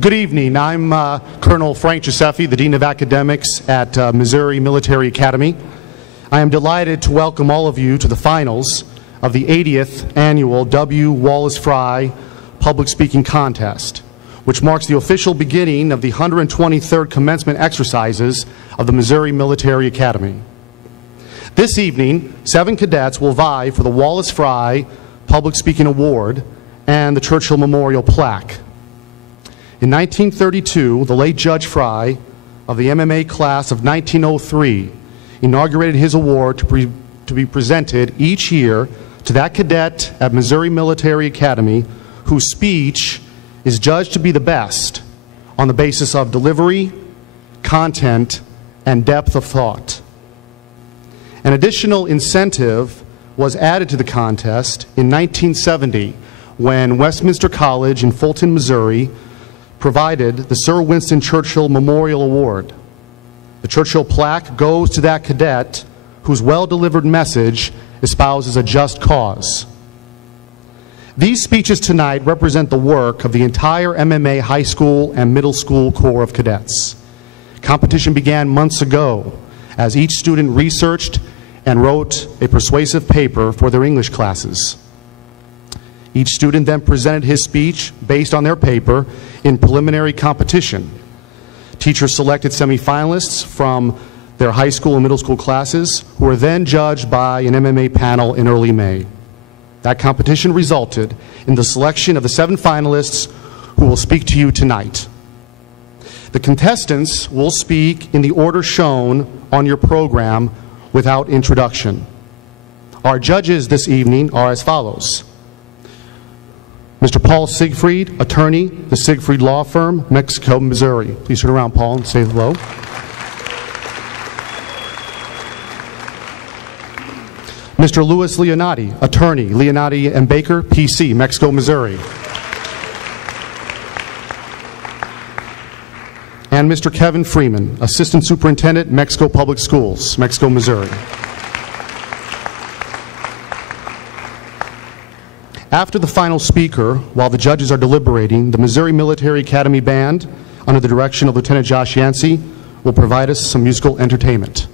Good evening. I'm Colonel Frank Giuseppe, the Dean of Academics at Missouri Military Academy. I am delighted to welcome all of you to the finals of the 80th Annual W. Wallace Fry Public Speaking Contest, which marks the official beginning of the 123rd commencement exercises of the Missouri Military Academy. This evening, 7 cadets will vie for the Wallace Fry Public Speaking Award and the Churchill Memorial Plaque. In 1932, the late Judge Fry of the MMA class of 1903 inaugurated his award to be presented each year to that cadet at Missouri Military Academy whose speech is judged to be the best on the basis of delivery, content, and depth of thought. An additional incentive was added to the contest in 1970 when Westminster College in Fulton, Missouri provided the Sir Winston Churchill Memorial Award. The Churchill plaque goes to that cadet whose well-delivered message espouses a just cause. These speeches tonight represent the work of the entire MMA high school and middle school corps of cadets. Competition began months ago as each student researched and wrote a persuasive paper for their English classes. Each student then presented his speech based on their paper in preliminary competition. Teachers selected semifinalists from their high school and middle school classes who were then judged by an MMA panel in early May. That competition resulted in the selection of the 7 finalists who will speak to you tonight. The contestants will speak in the order shown on your program without introduction. Our judges this evening are as follows. Mr. Paul Siegfried, attorney, the Siegfried Law Firm, Mexico, Missouri. Please turn around, Paul, and say hello. Mr. Louis Leonati, attorney, Leonati and Baker, PC, Mexico, Missouri. And Mr. Kevin Freeman, assistant superintendent, Mexico Public Schools, Mexico, Missouri. After the final speaker, while the judges are deliberating, the Missouri Military Academy Band, under the direction of Lieutenant Josh Yancey, will provide us some musical entertainment.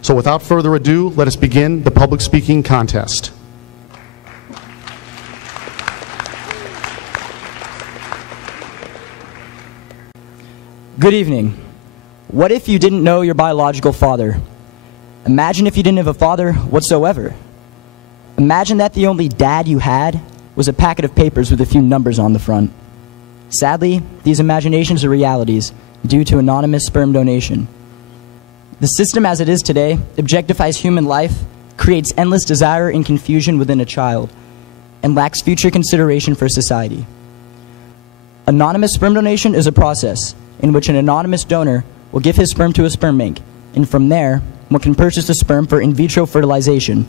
So without further ado, let us begin the public speaking contest. Good evening. What if you didn't know your biological father? Imagine if you didn't have a father whatsoever. Imagine that the only dad you had was a packet of papers with a few numbers on the front. Sadly, these imaginations are realities due to anonymous sperm donation. The system as it is today objectifies human life, creates endless desire and confusion within a child, and lacks future consideration for society. Anonymous sperm donation is a process in which an anonymous donor will give his sperm to a sperm bank, and from there, one can purchase the sperm for in vitro fertilization.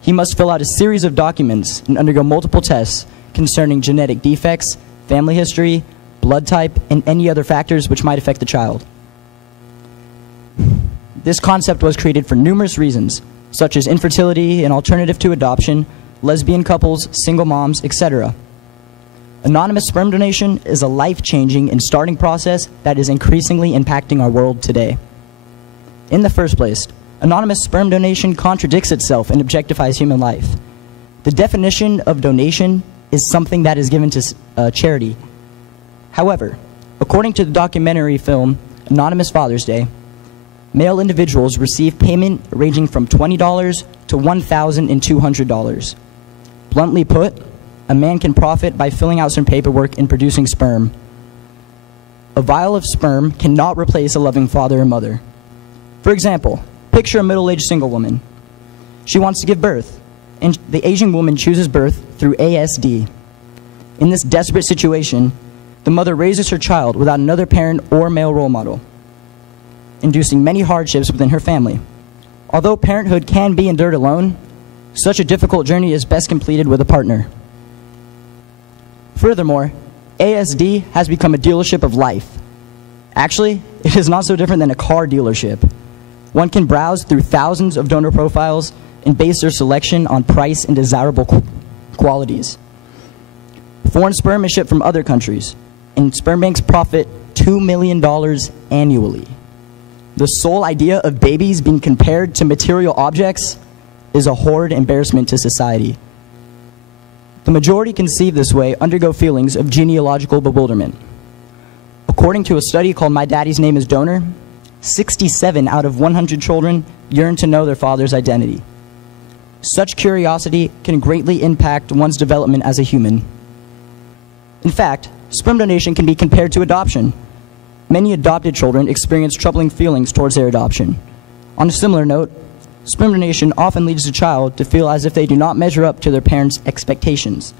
He must fill out a series of documents and undergo multiple tests concerning genetic defects, family history, blood type, and any other factors which might affect the child. This concept was created for numerous reasons, such as infertility, an alternative to adoption, lesbian couples, single moms, etc. Anonymous sperm donation is a life-changing and starting process that is increasingly impacting our world today. In the first place, anonymous sperm donation contradicts itself and objectifies human life. The definition of donation is something that is given to charity. However, according to the documentary film Anonymous Father's Day, male individuals receive payment ranging from $20 to $1,200. Bluntly put, a man can profit by filling out some paperwork and producing sperm. A vial of sperm cannot replace a loving father or mother. For example, picture a middle-aged single woman. She wants to give birth, and the Asian woman chooses birth through ASD. In this desperate situation, the mother raises her child without another parent or male role model, inducing many hardships within her family. Although parenthood can be endured alone, such a difficult journey is best completed with a partner. Furthermore, ASD has become a dealership of life. Actually, it is not so different than a car dealership. One can browse through thousands of donor profiles and base their selection on price and desirable qualities. Foreign sperm is shipped from other countries, and sperm banks profit $2 million annually. The sole idea of babies being compared to material objects is a horrid embarrassment to society. The majority conceived this way undergo feelings of genealogical bewilderment. According to a study called My Daddy's Name is Donor, 67 out of 100 children yearn to know their father's identity. Such curiosity can greatly impact one's development as a human. In fact, sperm donation can be compared to adoption. Many adopted children experience troubling feelings towards their adoption. On a similar note, sperm donation often leads a child to feel as if they do not measure up to their parents' expectations.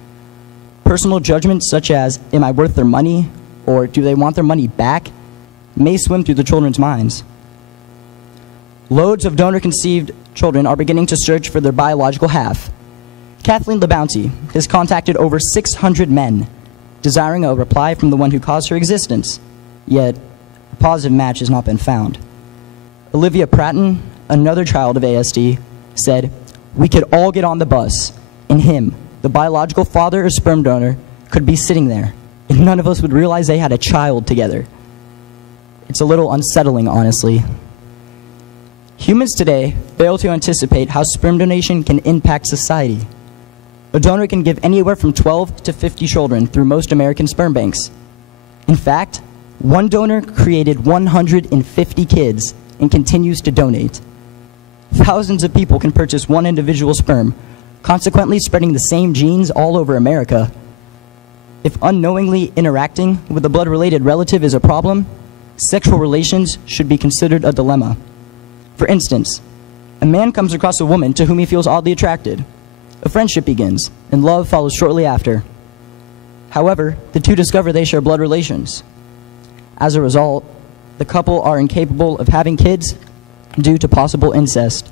Personal judgments such as, am I worth their money, or do they want their money back, may swim through the children's minds. Loads of donor-conceived children are beginning to search for their biological half. Kathleen LeBounty has contacted over 600 men, desiring a reply from the one who caused her existence, yet a positive match has not been found. Olivia Pratton, another child of ASD, said, "We could all get on the bus, and him, the biological father or sperm donor, could be sitting there, and none of us would realize they had a child together." It's a little unsettling, honestly. Humans today fail to anticipate how sperm donation can impact society. A donor can give anywhere from 12 to 50 children through most American sperm banks. In fact, one donor created 150 kids and continues to donate. Thousands of people can purchase one individual sperm, consequently spreading the same genes all over America. If unknowingly interacting with a blood-related relative is a problem, sexual relations should be considered a dilemma. For instance, a man comes across a woman to whom he feels oddly attracted. A friendship begins, and love follows shortly after. However, the two discover they share blood relations. As a result, the couple are incapable of having kids due to possible incest.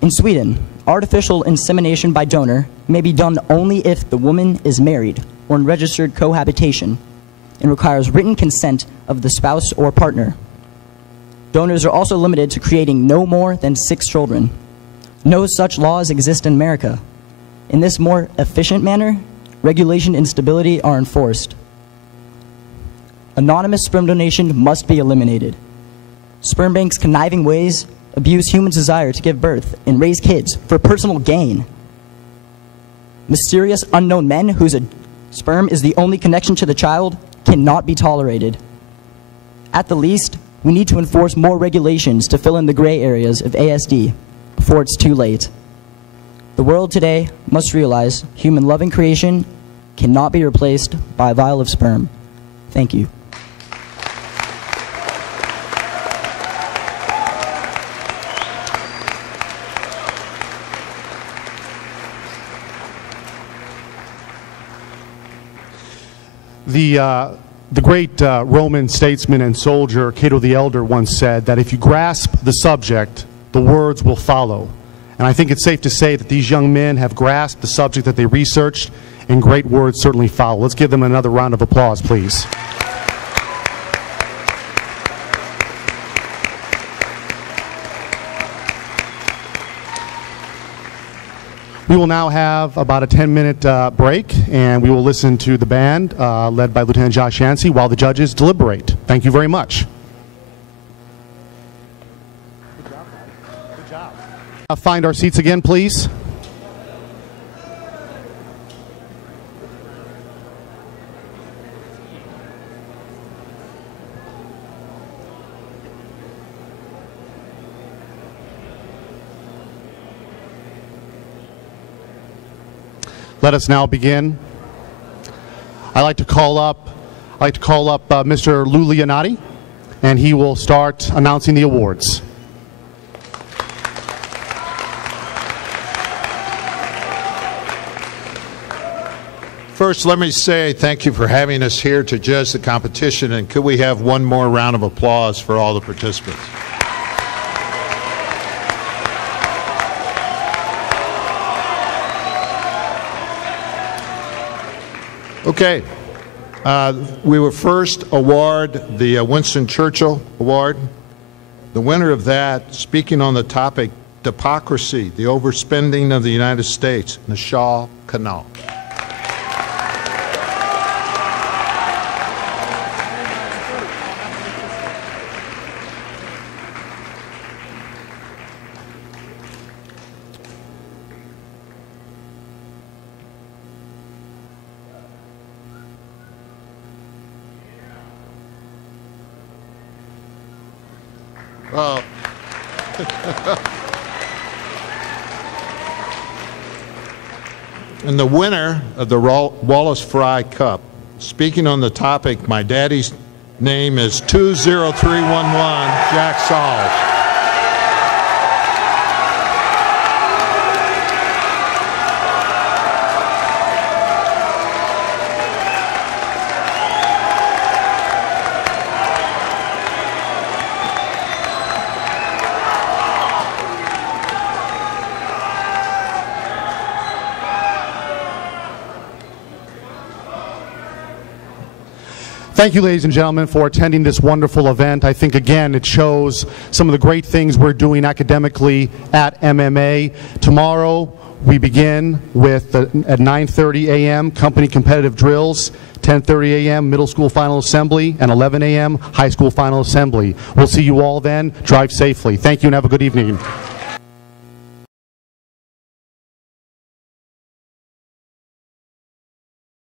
In Sweden, artificial insemination by donor may be done only if the woman is married or in registered cohabitation and requires written consent of the spouse or partner. Donors are also limited to creating no more than 6 children. No such laws exist in America. In this more efficient manner, regulation and stability are enforced. Anonymous sperm donation must be eliminated. Sperm banks' conniving ways abuse humans' desire to give birth and raise kids for personal gain. Mysterious unknown men whose sperm is the only connection to the child cannot be tolerated. At the least, we need to enforce more regulations to fill in the gray areas of ASD before it's too late. The world today must realize human love and creation cannot be replaced by a vial of sperm. Thank you. The great Roman statesman and soldier Cato the Elder once said that if you grasp the subject, the words will follow. And I think it's safe to say that these young men have grasped the subject that they researched, and great words certainly follow. Let's give them another round of applause, please. We will now have about a 10-minute break, and we will listen to the band led by Lieutenant Josh Yancey while the judges deliberate. Thank you very much. Good job. Good job. Find our seats again, please. Let us now begin. I'd like to call up Mr. Lou Leonati, and he will start announcing the awards. First, let me say thank you for having us here to judge the competition, and could we have one more round of applause for all the participants? Okay, we will first award the Winston Churchill Award. The winner of that, speaking on the topic, Hypocrisy, the Overspending of the United States, Nishal Kanal. Oh. And the winner of the Wallace Fry Cup, speaking on the topic, my daddy's name is 20311, Jack Solls. Thank you, ladies and gentlemen, for attending this wonderful event. I think, again, it shows some of the great things we're doing academically at MMA. Tomorrow, we begin with, at 9:30 a.m., company competitive drills, 10:30 a.m., middle school final assembly, and 11 a.m., high school final assembly. We'll see you all then. Drive safely. Thank you and have a good evening.